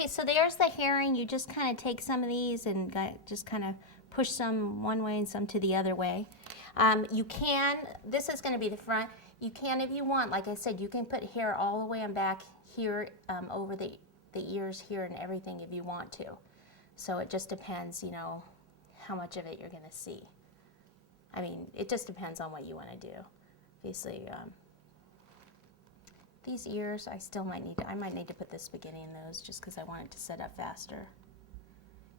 Okay, so there's the herring. You just kind of take some of these and just kind of push some one way and some to the other way. You can, this is going to be the front. You can, if you want, like I said, you can put hair all the way on back here over the ears here and everything if you want to. So it just depends, you know, how much of it you're going to see. I mean, it just depends on what you want to do. Obviously, these ears, I might need to put the spaghetti in those just because I want it to set up faster.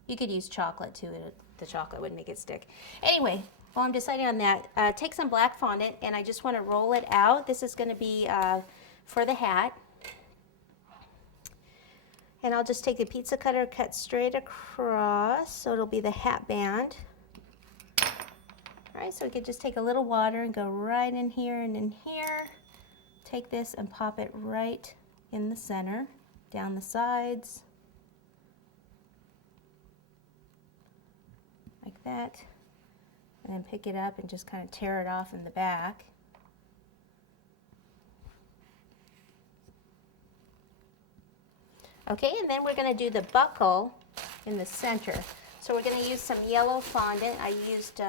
You could use chocolate too. The chocolate would make it stick. Anyway, while I'm deciding on that, take some black fondant and I just want to roll it out. This is going to be for the hat. And I'll just take the pizza cutter, cut straight across, so it'll be the hat band. All right, so we could just take a little water and go right in here and in here. Take this and pop it right in the center, down the sides, like that. And then pick it up and just kind of tear it off in the back. Okay, and then we're going to do the buckle in the center. So we're going to use some yellow fondant. I used,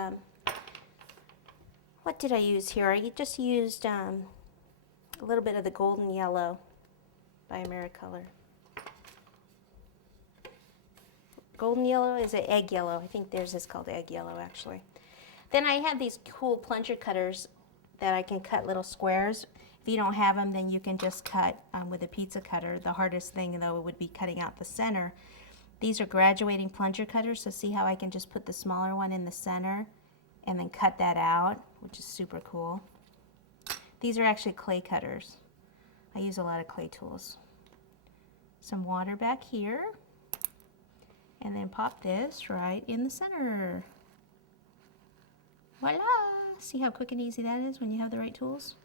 what did I use here? I just used a little bit of the golden yellow by Americolor. Golden yellow is an egg yellow. I think theirs is called egg yellow actually. Then I have these cool plunger cutters that I can cut little squares. If you don't have them, then you can just cut with a pizza cutter. The hardest thing, though, would be cutting out the center. These are graduating plunger cutters, so see how I can just put the smaller one in the center and then cut that out, which is super cool. These are actually clay cutters. I use a lot of clay tools. Some water back here, and then pop this right in the center. Voila! See how quick and easy that is when you have the right tools?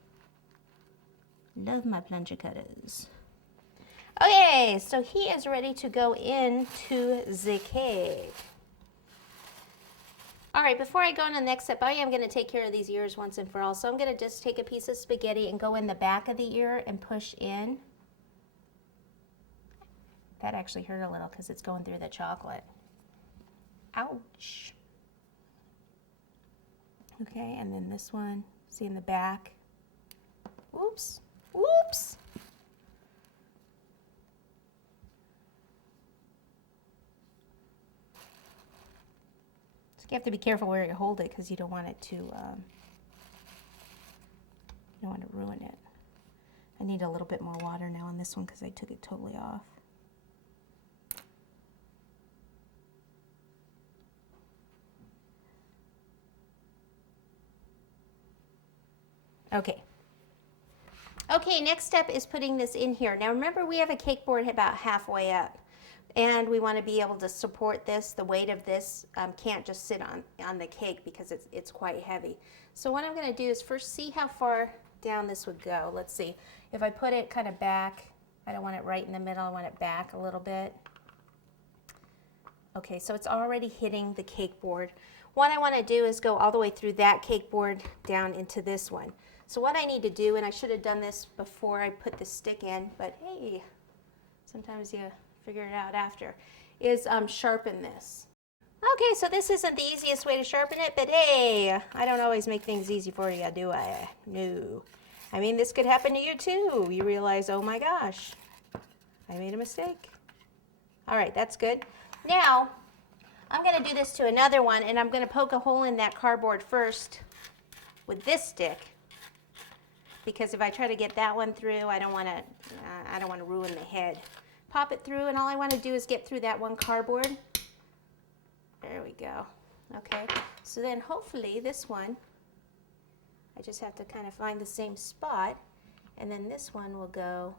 Love my plunger cutters. Okay, so he is ready to go into the cake. All right, before I go on to the next step, I am going to take care of these ears once and for all. So I'm going to just take a piece of spaghetti and go in the back of the ear and push in. That actually hurt a little because it's going through the chocolate. Ouch. Okay, and then this one, see in the back. Oops. Oops! So you have to be careful where you hold it because you don't want it to, you don't want to ruin it. I need a little bit more water now on this one because I took it totally off. Okay. Okay, next step is putting this in here. Now remember, we have a cake board about halfway up, and we want to be able to support this. The weight of this can't just sit on the cake because it's quite heavy. So what I'm going to do is first see how far down this would go. Let's see. If I put it kind of back, I don't want it right in the middle. I want it back a little bit. Okay, so it's already hitting the cake board. What I want to do is go all the way through that cake board down into this one. So what I need to do, and I should have done this before I put the stick in, but hey, sometimes you figure it out after, is sharpen this. Okay, so this isn't the easiest way to sharpen it, but hey, I don't always make things easy for you, do I? No. I mean, this could happen to you too. You realize, oh my gosh, I made a mistake. All right, that's good. Now, I'm going to do this to another one, and I'm going to poke a hole in that cardboard first with this stick. Because if I try to get that one through, I don't want to ruin the head. Pop it through, and all I want to do is get through that one cardboard. There we go. Okay, so then hopefully this one, I just have to kind of find the same spot, and then this one will go